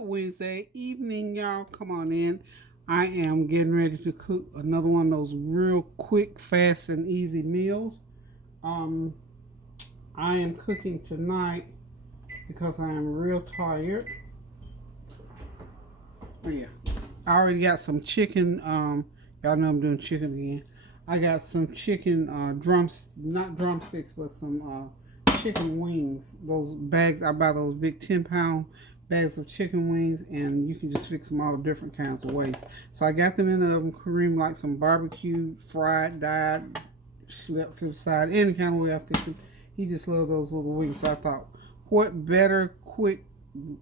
Wednesday evening, y'all. Come on in. I am getting ready to cook another one of those real quick, fast, and easy meals. Um, I am cooking tonight because I am real tired. Oh, yeah, I already got some chicken. Y'all know I'm doing chicken again. I got some chicken drums, not drumsticks, but some chicken wings. Those bags, I buy those big 10-pound bags of chicken wings, and you can just fix them all different kinds of ways. So I got them in the oven. Kareem like some barbecued, fried, dyed, slept to the side, any kind of way I fix them. He just loves those little wings. So I thought, what better, quick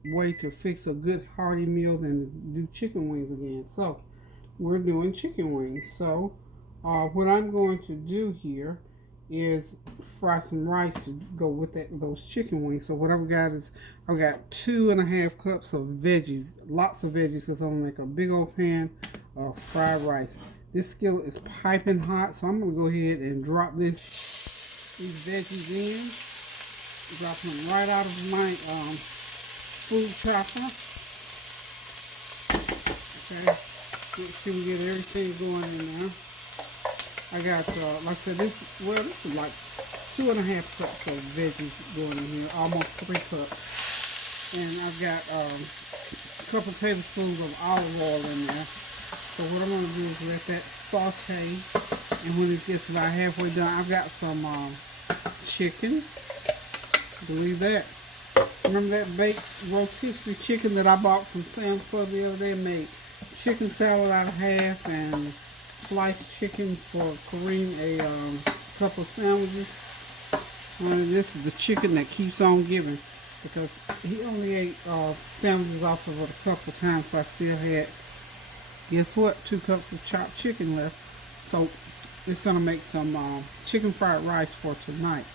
way to fix a good hearty meal than to do chicken wings again. So we're doing chicken wings. So what I'm going to do here is fry some rice to go with those chicken wings. So what I've got is I've got 2.5 cups of veggies, lots of veggies, because I'm gonna make a big old pan of fried rice. This skillet is piping hot, so I'm gonna go ahead and drop these veggies in. Drop them right out of my food chopper. Okay, make sure we get everything going in there. I got, like I said, this is like 2.5 cups of veggies going in here, almost 3 cups. And I've got a couple tablespoons of olive oil in there. So what I'm going to do is let that saute. And when it gets about halfway done, I've got some chicken. Believe that. Remember that baked rotisserie chicken that I bought from Sam's Club the other day? Made chicken salad out of half and sliced chicken for Kareem a couple of sandwiches. This is the chicken that keeps on giving, because he only ate sandwiches off of it a couple of times, so I still had, guess what, 2 cups of chopped chicken left. So it's going to make some chicken fried rice for tonight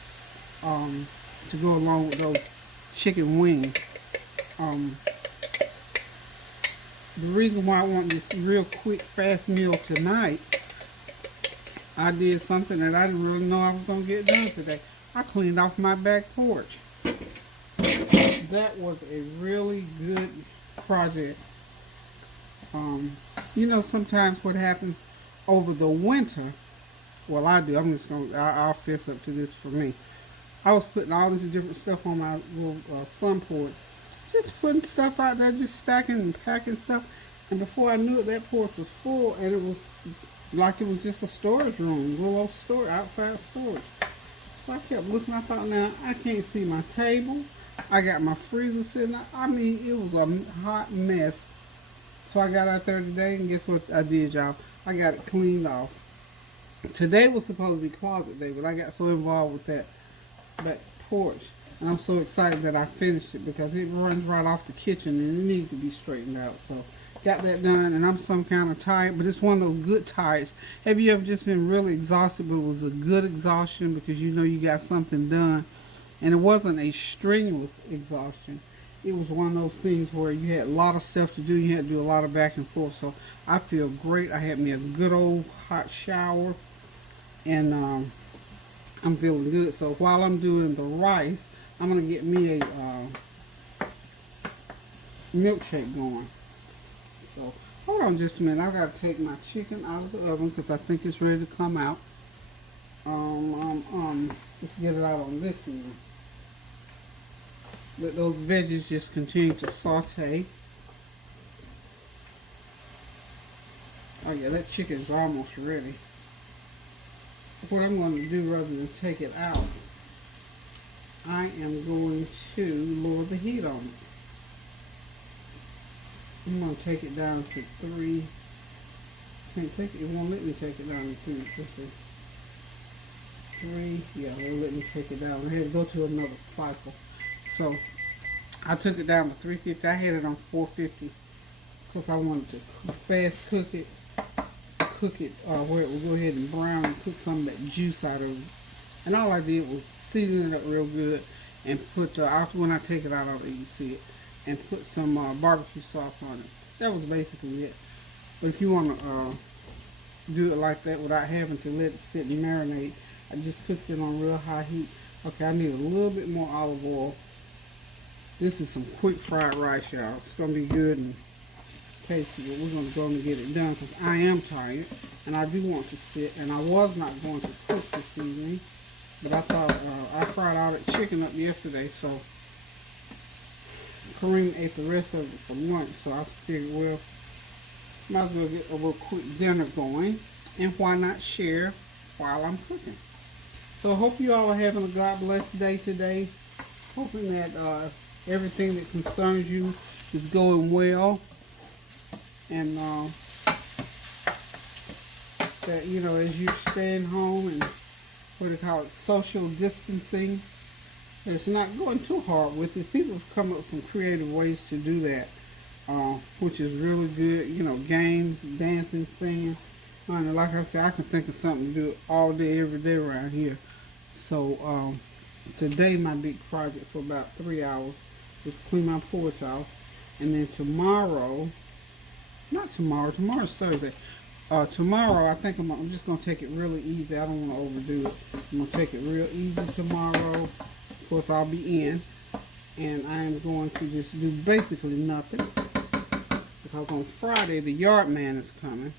to go along with those chicken wings. The reason why I want this real quick, fast meal tonight, I did something that I didn't really know I was going to get done today. I cleaned off my back porch. That was a really good project. Sometimes what happens over the winter, well, I do. I'll fess up to this for me. I was putting all this different stuff on my little sun porch. Just putting stuff out there, just stacking and packing stuff. And before I knew it, that porch was full, and it was like it was just a storage room, little old outside storage. So I kept looking. I thought, now, I can't see my table. I got my freezer sitting out. I mean, it was a hot mess. So I got out there today, and guess what I did, y'all? I got it cleaned off. Today was supposed to be closet day, but I got so involved with that porch. And I'm so excited that I finished it, because it runs right off the kitchen and it needs to be straightened out. So got that done, and I'm some kind of tired, but it's one of those good tires. Have you ever just been really exhausted, but it was a good exhaustion because you know you got something done? And it wasn't a strenuous exhaustion. It was one of those things where you had a lot of stuff to do. You had to do a lot of back and forth. So I feel great. I had me a good old hot shower, and I'm feeling good. So while I'm doing the rice, I'm going to get me a milkshake going. So hold on just a minute. I've got to take my chicken out of the oven because I think it's ready to come out. Let's get it out on this end. Let those veggies just continue to saute. Oh yeah, that chicken is almost ready. What I'm going to do, rather than take it out, I am going to lower the heat on it. I'm going to take it down to 3. Can't take it. It won't let me take it down to 3. Let's see. 3. Yeah, it won't let me take it down. I had to go to another cycle. So I took it down to 350. I had it on 450 because I wanted to fast cook it. Where it would go ahead and brown and cook some of that juice out of it. And all I did was season it up real good and put, after when I take it out, I'll let you see it, and put some barbecue sauce on it. That was basically it. But if you want to do it like that without having to let it sit and marinate, I just cooked it on real high heat. Okay, I need a little bit more olive oil This is some quick fried rice, y'all. It's going to be good and tasty, but we're going to go and get it done because I am tired and I do want to sit. And I was not going to cook this evening, but I thought I fried all that chicken up yesterday, so Kareem ate the rest of it for lunch, so I figured, well, might as well get a little quick dinner going, and why not share while I'm cooking. So I hope you all are having a God bless day today. Hoping that everything that concerns you is going well, and that, you know, as you're staying home and what do they call it, social distancing, it's not going too hard with it. People have come up with some creative ways to do that, which is really good. You know, games, dancing, singing. And like I said, I can think of something to do all day, every day around here. So today my big project for about 3 hours is clean my porch off. And then tomorrow, not tomorrow, tomorrow's Thursday. Tomorrow I think I'm just going to take it really easy. I don't want to overdo it. I'm going to take it real easy tomorrow. Of course I'll be in. And I'm going to just do basically nothing. Because on Friday the yard man is coming.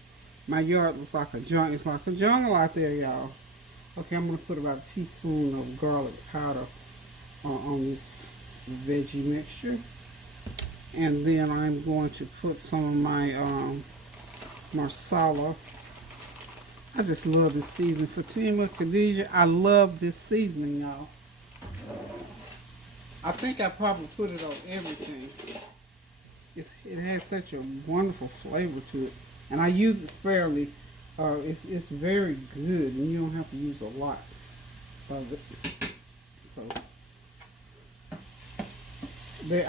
My yard looks like a jungle. It's like a jungle out there, y'all. Okay, I'm going to put about a teaspoon of garlic powder on this veggie mixture. And then I'm going to put some of my marsala. I just love this seasoning. Fatima, Khadijah, I love this seasoning, y'all. I think I probably put it on everything. It has such a wonderful flavor to it. And I use it sparingly. It's very good, and you don't have to use a lot of it. So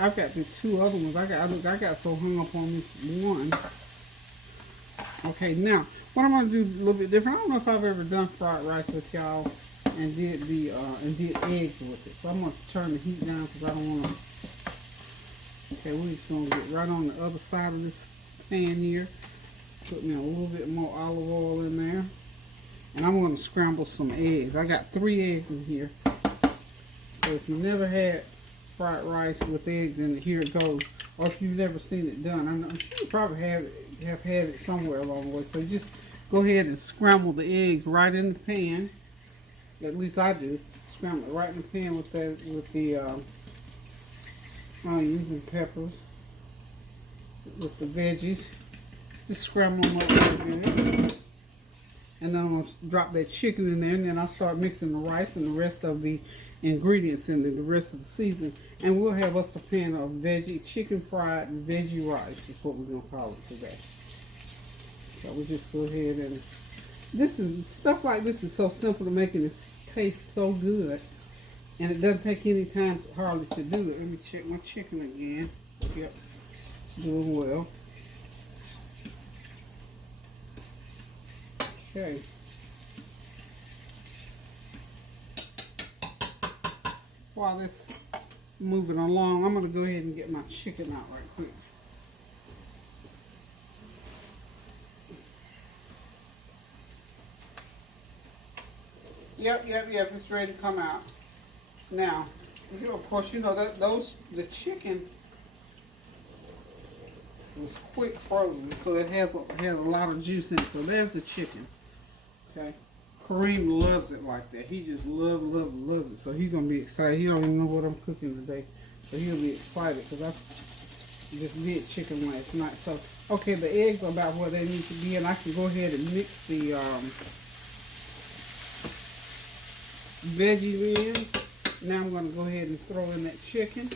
I've got the two other ones. I got so hung up on this one. Okay, now what I'm gonna do a little bit different. I don't know if I've ever done fried rice with y'all and did eggs with it. So I'm gonna turn the heat down because I don't want to. Okay, we're just gonna get right on the other side of this pan here. Put me a little bit more olive oil in there. And I'm going to scramble some eggs. I got 3 eggs in here. So if you've never had fried rice with eggs in it, here it goes. Or if you've never seen it done, I'm sure you probably have had it somewhere along the way. So just go ahead and scramble the eggs right in the pan. At least I do. Scramble it right in the pan with the onions and peppers. With the veggies. Just scramble them up a little bit. And then I'm going to drop that chicken in there. And then I'll start mixing the rice and the rest of the ingredients in the rest of the seasoning. And we'll have us a pan of Veggie Chicken Fried Veggie Rice is what we're going to call it today. So we'll just go ahead and... Stuff like this is so simple to make and it tastes so good. And it doesn't take any time hardly to do it. Let me check my chicken again. Yep, it's doing well. Okay. While this is moving along, I'm going to go ahead and get my chicken out right quick. Yep, it's ready to come out. Now, of course, you know that the chicken was quick frozen, so it has a lot of juice in it. So there's the chicken. Okay, Kareem loves it like that. He just loves it. So he's gonna be excited. He don't even know what I'm cooking today, so he'll be excited because I just did chicken last night. So okay, the eggs are about where they need to be, and I can go ahead and mix the veggies in. Now I'm gonna go ahead and throw in that chicken.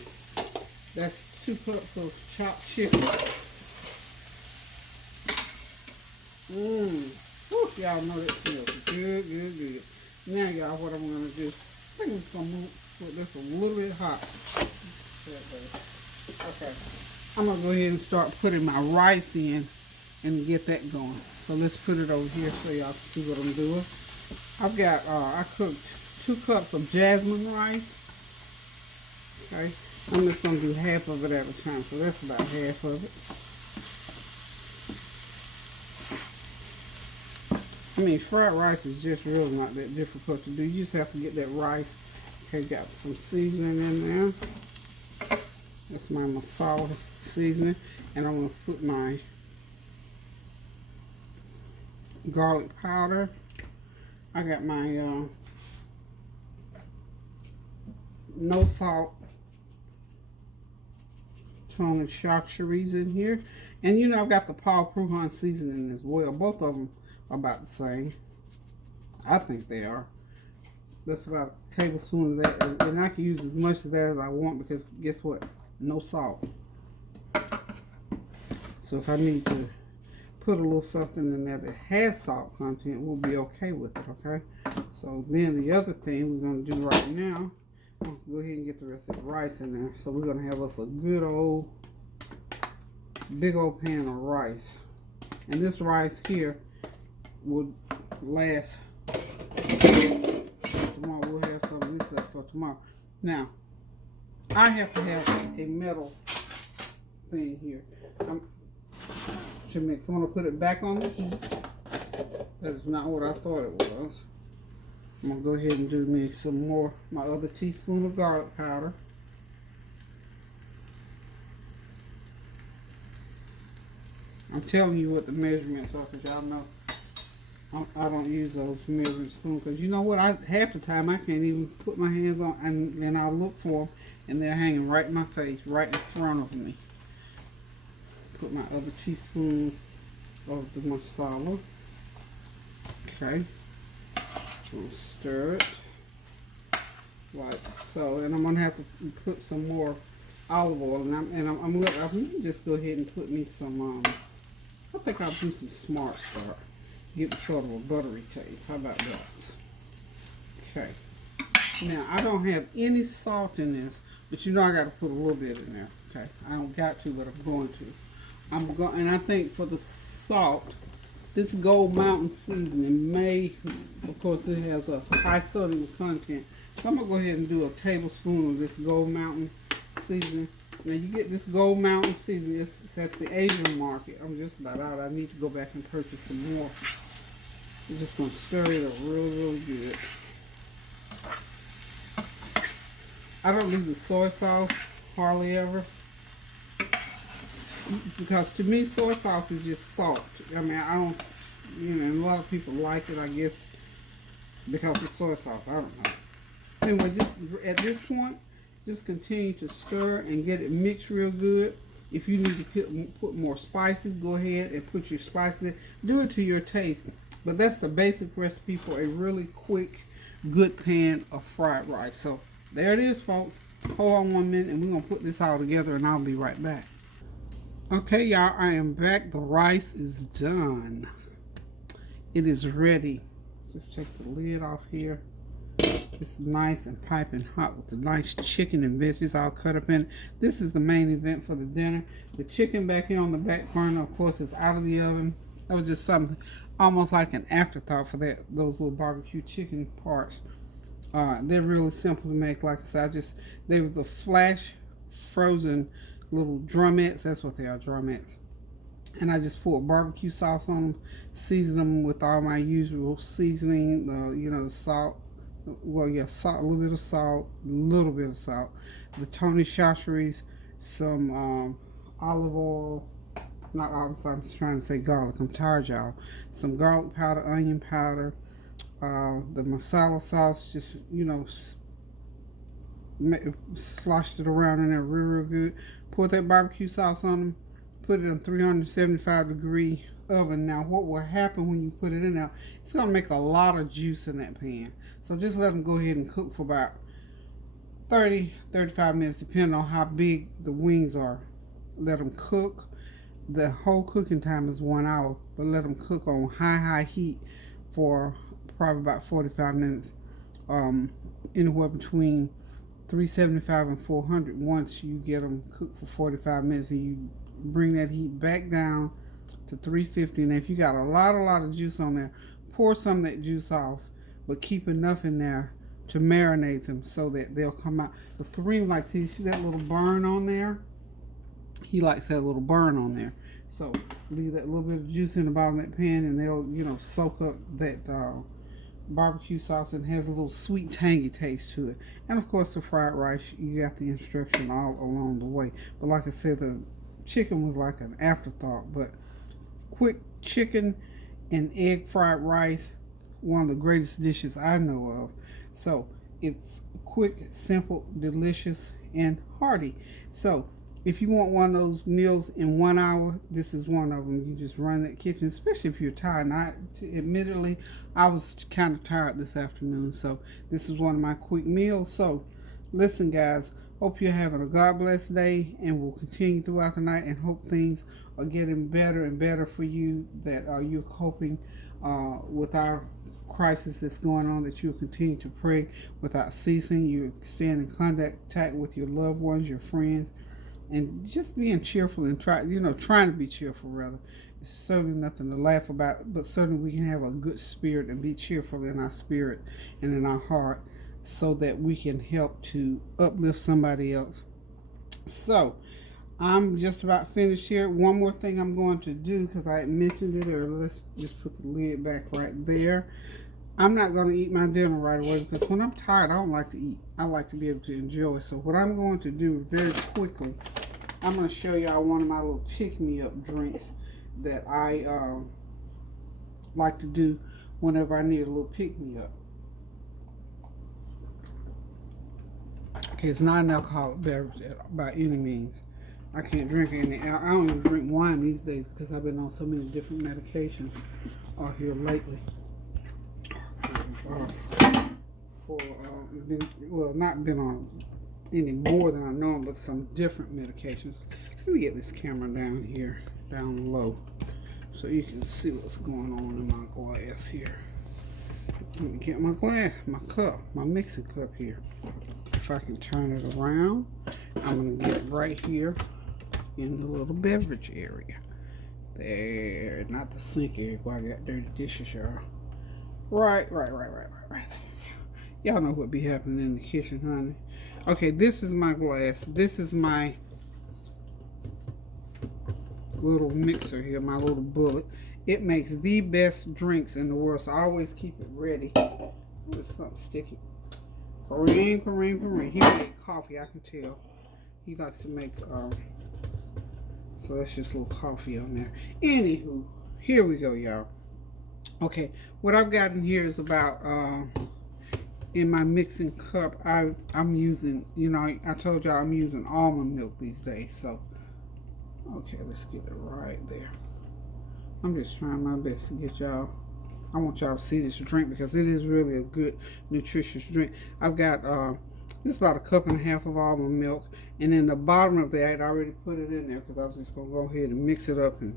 That's 2 cups of chopped chicken. Y'all know that smells good. Now, y'all, what I'm going to do, I think I'm just going to put this a little bit hot. Okay. I'm going to go ahead and start putting my rice in and get that going. So let's put it over here so y'all can see what I'm doing. I've got, I cooked 2 cups of jasmine rice. Okay. I'm just going to do half of it at a time. So that's about half of it. I mean, fried rice is just really not that difficult to do. You just have to get that rice. Okay, got some seasoning in there. That's my masala seasoning. And I'm going to put my garlic powder. I got my no salt tuna charcuteries in here. And you know, I've got the Paul Pruhan seasoning as well. Both of them are about the same. I think they are. That's about a tablespoon of that. And I can use as much of that as I want because guess what? No salt. So if I need to put a little something in there that has salt content, we'll be okay with it, okay? So then the other thing we're going to do right now, I'm going to go ahead and get the rest of the rice in there. So we're going to have us a good old, big old pan of rice. And this rice here will last tomorrow. We'll have some of this stuff for tomorrow. Now, I have to have a metal thing here to mix. I'm going to put it back on the heat. That is not what I thought it was. I'm going to go ahead and do me some more, my other teaspoon of garlic powder. I'm telling you what the measurements are because y'all know I don't use those measuring spoons because you know what? Half the time I can't even put my hands on, and I'll look for them and they're hanging right in my face, right in front of me. Put my other teaspoon of the masala. Okay. We'll stir it like so, and I'm gonna have to put some more olive oil, and I'm gonna just go ahead and put me some. I think I'll do some Smart Start. Get sort of a buttery taste. How about that? Okay. Now I don't have any salt in this, but you know I got to put a little bit in there. Okay. I don't got to, but I'm going to. And I think for the salt, this Gold Mountain seasoning may, of course, it has a high sodium content. So I'm gonna go ahead and do a tablespoon of this Gold Mountain seasoning. Now you get this Gold Mountain seasoning. It's at the Asian market. I'm just about out. I need to go back and purchase some more. I'm just gonna stir it up really good. I don't do the soy sauce hardly ever because to me soy sauce is just salt. I mean, I don't, you know, and a lot of people like it, I guess, because it's soy sauce. I don't know. Anyway, just at this point, just continue to stir and get it mixed real good. If you need to put more spices, go ahead and put your spices in. Do it to your taste. But that's the basic recipe for a really quick, good pan of fried rice. So there it is, folks. Hold on 1 minute and we're going to put this all together and I'll be right back. Okay, y'all, I am back. The rice is done. It is ready. Just take the lid off here. It's nice and piping hot with the nice chicken and veggies all cut up in it. This is the main event for the dinner. The chicken back here on the back burner, of course, is out of the oven. That was just something almost like an afterthought for those little barbecue chicken parts. They're really simple to make. Like I said, they were the flash frozen little drumettes. That's what they are, drumettes. And I just poured barbecue sauce on them, seasoned them with all my usual seasoning, the salt. Well, yeah, salt, a little bit of salt, the Tony charcuteries, some olive oil, I'm trying to say garlic, I'm tired, y'all, some garlic powder, onion powder, the masala sauce, just, sloshed it around in there real good, pour that barbecue sauce on them, put it in 375 degree oven. Now what will happen when you put it in there, it's going to make a lot of juice in that pan. So just let them go ahead and cook for about 30-35 minutes depending on how big the wings are. Let them cook. The whole cooking time is 1 hour, but let them cook on high heat for probably about 45 minutes. Anywhere between 375 and 400 once you get them cooked for 45 minutes, and you bring that heat back down to 350. And if you got a lot of juice on there, pour some of that juice off, but keep enough in there to marinate them so that they'll come out. Because Kareem likes to see that little burn on there. He likes that little burn on there. So leave that little bit of juice in the bottom of that pan, and they'll soak up that barbecue sauce and has a little sweet tangy taste to it. And of course the fried rice, you got the instruction all along the way. But like I said, the chicken was like an afterthought. But quick chicken and egg fried rice, one of the greatest dishes I know of. So it's quick, simple, delicious, and hearty. So if you want one of those meals in 1 hour, this is one of them. You just run that kitchen, especially if you're tired. And admittedly, I was kind of tired this afternoon, so this is one of my quick meals. So listen, guys, hope you're having a God bless day, and we'll continue throughout the night, and hope things are getting better and better for you, that you're coping with our crisis that's going on, that you'll continue to pray without ceasing. You staying in contact with your loved ones, your friends, and just being cheerful and trying to be cheerful rather. It's certainly nothing to laugh about, but certainly we can have a good spirit and be cheerful in our spirit and in our heart, so that we can help to uplift somebody else. So I'm just about finished here. One more thing I'm going to do, because I mentioned it earlier. Let's just put the lid back right there. I'm not going to eat my dinner right away, because when I'm tired, I don't like to eat. I like to be able to enjoy. So what I'm going to do very quickly, I'm going to show y'all one of my little pick-me-up drinks that I like to do whenever I need a little pick-me-up. Okay, it's not an alcoholic beverage by any means. I can't drink any. I don't even drink wine these days, because I've been on so many different medications here lately. Not been on any more than I know, but some different medications. Let me get this camera down here, down low, so you can see what's going on in my glass here. Let me get my glass, my cup, my mixing cup here. If I can turn it around, I'm going to get right here in the little beverage area. There, not the sink area where I got dirty dishes, y'all. Right. Y'all know what be happening in the kitchen, honey. Okay, this is my glass. This is my little mixer here, my little bullet. It makes the best drinks in the world, so I always keep it ready. There's something sticky. Kareem. He made coffee, I can tell. He likes to make, so that's just a little coffee on there. Anywho, here we go, y'all. Okay, what I've got in here is about, in my mixing cup, I'm using, I told y'all I'm using almond milk these days, so, okay, let's get it right there. I'm just trying my best to get y'all, I want y'all to see this drink, because it is really a good, nutritious drink. I've got, this is about 1.5 cups of almond milk, and in the bottom of that, I already put it in there, because I was just going to go ahead and mix it up and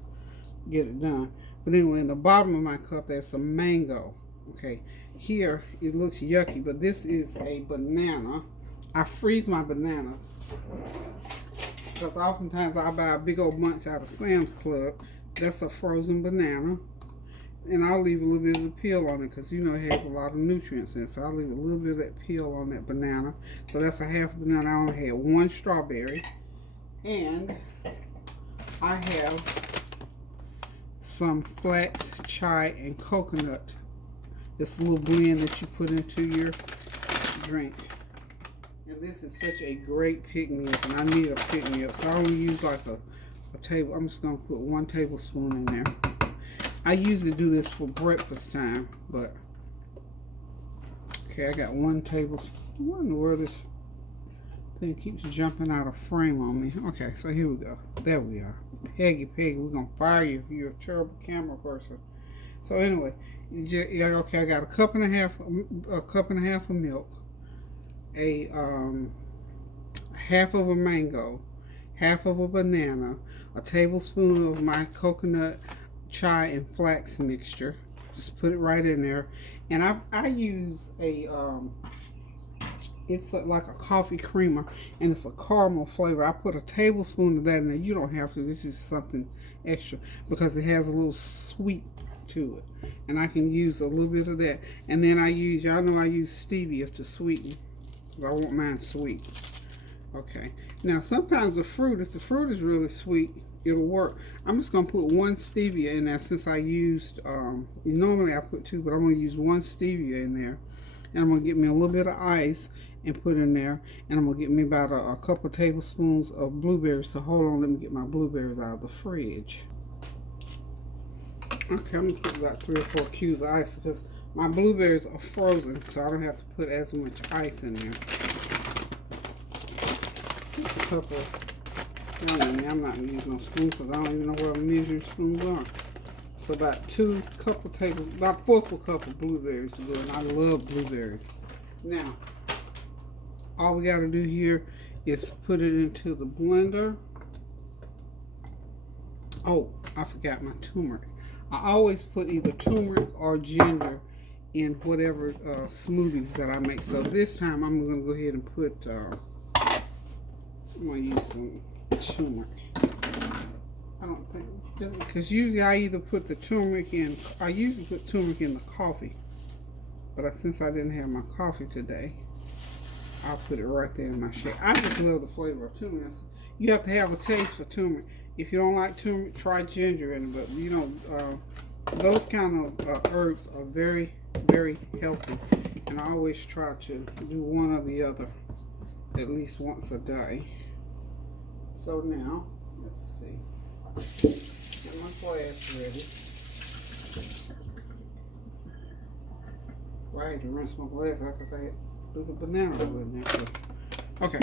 get it done. But anyway, in the bottom of my cup, there's some mango. Okay, here it looks yucky, but this is a banana. I freeze my bananas, because oftentimes I'll buy a big old bunch out of Sam's Club. That's a frozen banana, and I'll leave a little bit of the peel on it, because it has a lot of nutrients in it. So I'll leave a little bit of that peel on that banana. So that's a half a banana. I only had 1 strawberry, and I have some flax, chai, and coconut. This little blend that you put into your drink. And this is such a great pick-me-up, and I need a pick-me-up. So I only use like a table. I'm just going to put 1 tablespoon in there. I usually do this for breakfast time, but okay, I got 1 tablespoon. I wonder where this thing keeps jumping out of frame on me. Okay, so here we go. There we are. Peggy, we're gonna fire you if you're a terrible camera person. So anyway, okay, I got 1.5 cups of milk, a half of a mango, half of a banana, a tablespoon of my coconut, chai, and flax mixture. Just put it right in there, and I use a it's like a coffee creamer, and it's a caramel flavor. I put a tablespoon of that in there. You don't have to. This is something extra, because it has a little sweet to it, and I can use a little bit of that. And then y'all know I use stevia to sweeten, because I want mine sweet. Okay, now sometimes if the fruit is really sweet, it'll work. I'm just going to put one stevia in there since I used, normally I put two, but I'm going to use one stevia in there. And I'm going to get me a little bit of ice and put in there. And I'm going to get me about a couple tablespoons of blueberries. So hold on, let me get my blueberries out of the fridge. Okay, I'm going to put about 3 or 4 cubes of ice because my blueberries are frozen, so I don't have to put as much ice in there. Just a couple. I'm not going to use no spoon because I don't even know where measuring spoons are. So about about 4 cup of blueberries are good, and I love blueberries. Now, all we got to do here is put it into the blender. Oh, I forgot my turmeric. I always put either turmeric or ginger in whatever smoothies that I make. So this time I'm going to go ahead and put, I'm going to use some turmeric. I don't think, because usually I either put the turmeric in, I usually put turmeric in the coffee. But since I didn't have my coffee today, I'll put it right there in my shake. I just love the flavor of turmeric. You have to have a taste for turmeric. If you don't like turmeric, try ginger in it. But you know, those kind of herbs are very, very healthy. And I always try to do one or the other at least once a day. So now, let's see. Get my glass ready. Well, I had to rinse my glass out because I had a little banana oil in there. Okay,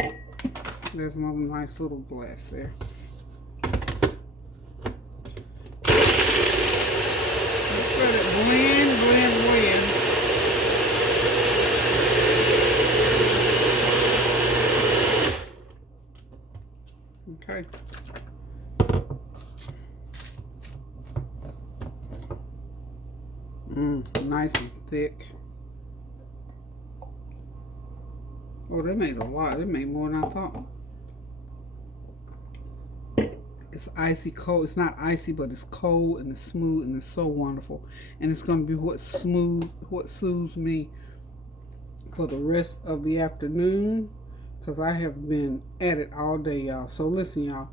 there's my nice little glass there. Let's let it blend, blend, blend. Okay. Nice and thick. Oh, they made a lot. They made more than I thought. It's icy cold. It's not icy, but it's cold and it's smooth and it's so wonderful. And it's going to be what soothes me for the rest of the afternoon, because I have been at it all day, y'all. So listen, y'all.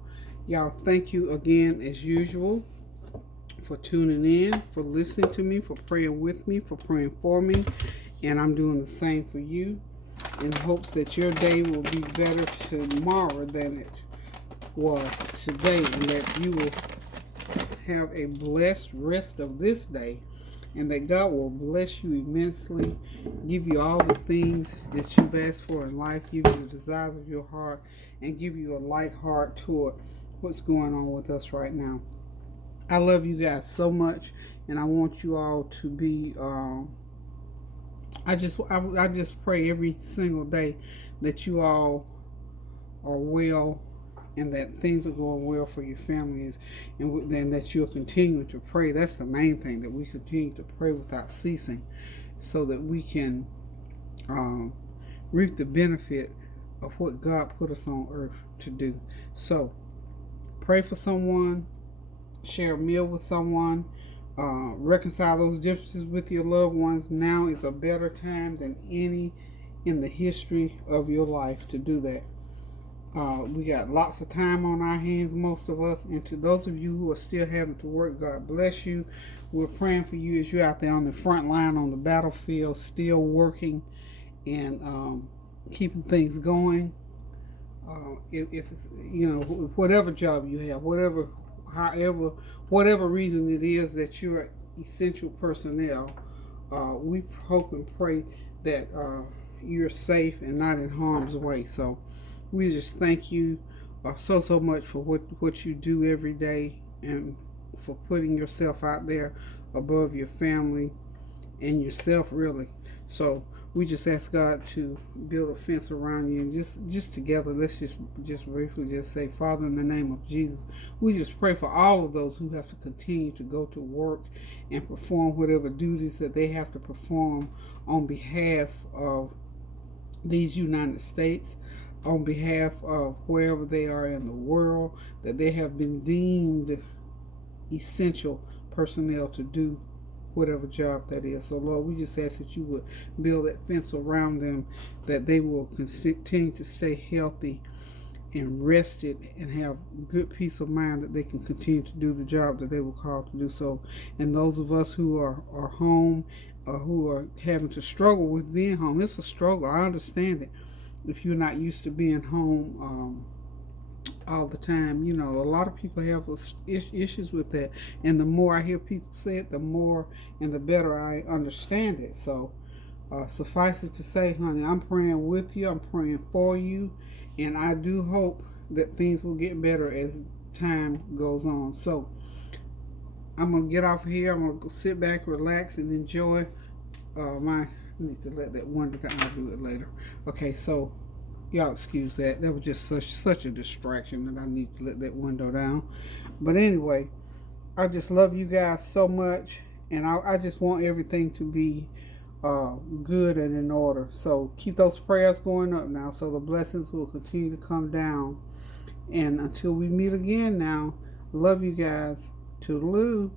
Y'all, thank you again as usual for tuning in, for listening to me, for praying with me, for praying for me. And I'm doing the same for you in hopes that your day will be better tomorrow than it was today, and that you will have a blessed rest of this day, and that God will bless you immensely, give you all the things that you've asked for in life, give you the desires of your heart, and give you a light heart toward what's going on with us right now. I love you guys so much, and I want you all to be I just pray every single day that you all are well and that things are going well for your families, and then that you're continuing to pray. That's the main thing, that we continue to pray without ceasing, so that we can reap the benefit of what God put us on earth to do. So pray for someone, share a meal with someone, reconcile those differences with your loved ones. Now is a better time than any in the history of your life to do that. We got lots of time on our hands, most of us. And to those of you who are still having to work, God bless you. We're praying for you as you're out there on the front line, on the battlefield, still working and keeping things going. If it's, you know, whatever job you have, whatever reason it is that you're essential personnel, we hope and pray that you're safe and not in harm's way. So we just thank you so much for what you do every day, and for putting yourself out there above your family and yourself, really. So we just ask God to build a fence around you, and just together, let's just briefly just say, Father, in the name of Jesus, we just pray for all of those who have to continue to go to work and perform whatever duties that they have to perform on behalf of these United States, on behalf of wherever they are in the world, that they have been deemed essential personnel to do whatever job that is. So Lord, we just ask that you would build that fence around them, that they will continue to stay healthy, and rested and have good peace of mind that they can continue to do the job that they were called to do. So, and those of us who are home, who are having to struggle with being home, it's a struggle. I understand it. If you're not used to being home all the time, you know, a lot of people have issues with that. And the more I hear people say it, the more and the better I understand it. So, suffice it to say, honey, I'm praying with you. I'm praying for you. And I do hope that things will get better as time goes on. So, I'm going to get off of here. I'm going to go sit back, relax, and enjoy I need to let that window down. I'll do it later. Okay, so y'all excuse that. That was just such a distraction that I need to let that window down. But anyway, I just love you guys so much, and I just want everything to be good and in order. So keep those prayers going up now, so the blessings will continue to come down. And until we meet again now, love you guys. Toodaloo.